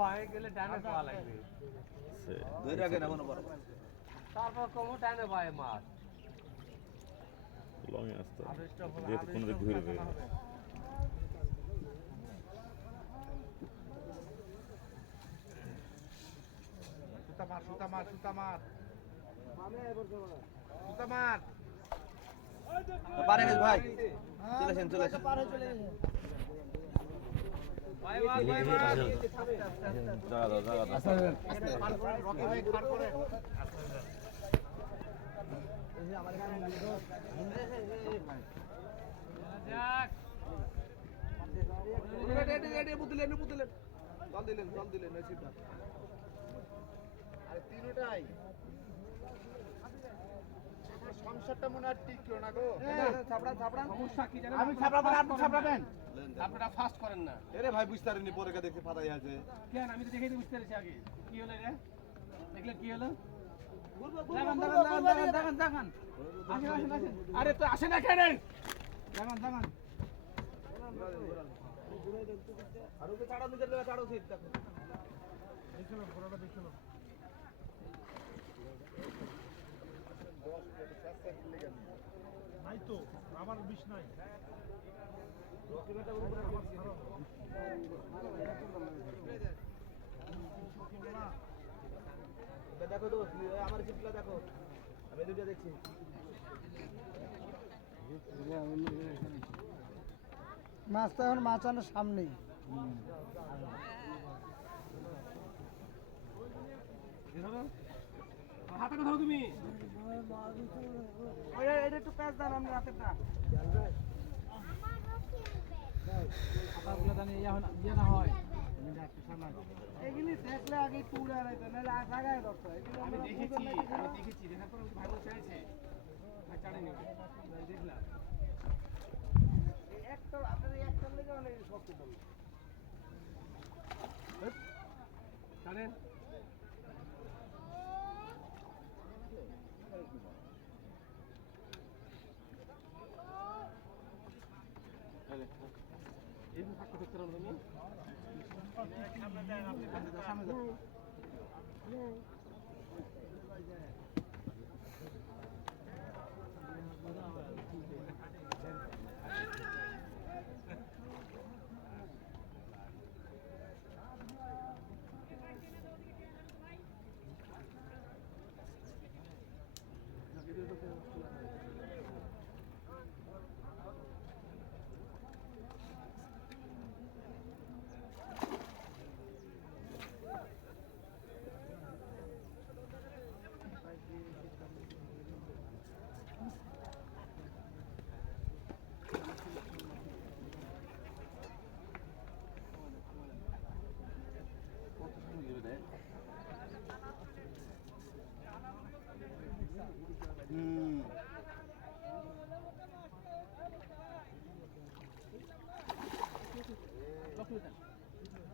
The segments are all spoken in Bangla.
ভয়ে গেলে ডানে পাওয়া লাগবে দুই রাখে না কোনো বড় তারপর কমু ডানে পায় মাছ লঙে আসতে যেহেতু কোনো দিক ঘুরবে পারে গেছে ভাই চলে আসেন জায়গা দাও রকি ভাই খার করে আমার এখানে বুতলেন জল দিলেন আরে তিনটাই সংসারটা মনে আর ঠিক করো না গো ছাপড়া সমস্যা কি জানেন আমি ছাপড়া বলে আপনি ছাপড়াবেন আপনারা ফাস্ট করেন না আরে ভাই বুঝতে পারেননি পরে কা দেখতে ফাটাই আছে কেন আমি তো দেখেই বুঝতে পেরেছি আগে কি হলো রে দেখলে কি হলো দেখান আসেন আরে তো আসে না কেন দেখান আর ওকে ছাড়াও নিতে লয়ে ছাড়াও সিট দেখো দেখো পুরোটা দেখো 10 সেকেন্ড লেগে নাই তো আমার বিষ নাই রকিটা উপরে আমার ছাড়ো দেখো দোস্ত আমার সিটটা দেখো আমি দুটো দেখছি মাছটা এখন মাচানোর সামনেই হাতে ধরো তুমি এটা একটু প্যাঁচ দেন আপনি রাতের না এগুলি দেখলে আগে পুরা রাইতো নাহলে লাগায় দরতো আমি দেখেছি দেখার পর ভাই চাইছে চাড়েনি দেখলাম একটা আপনার একটা লেগে অনেক শক্ত করলো জানেন এই ফাঁকটা দেখতে পারো তুমি সামনে যাও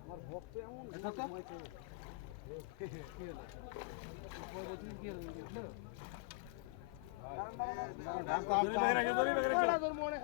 আমার ভক্ত এমন মনে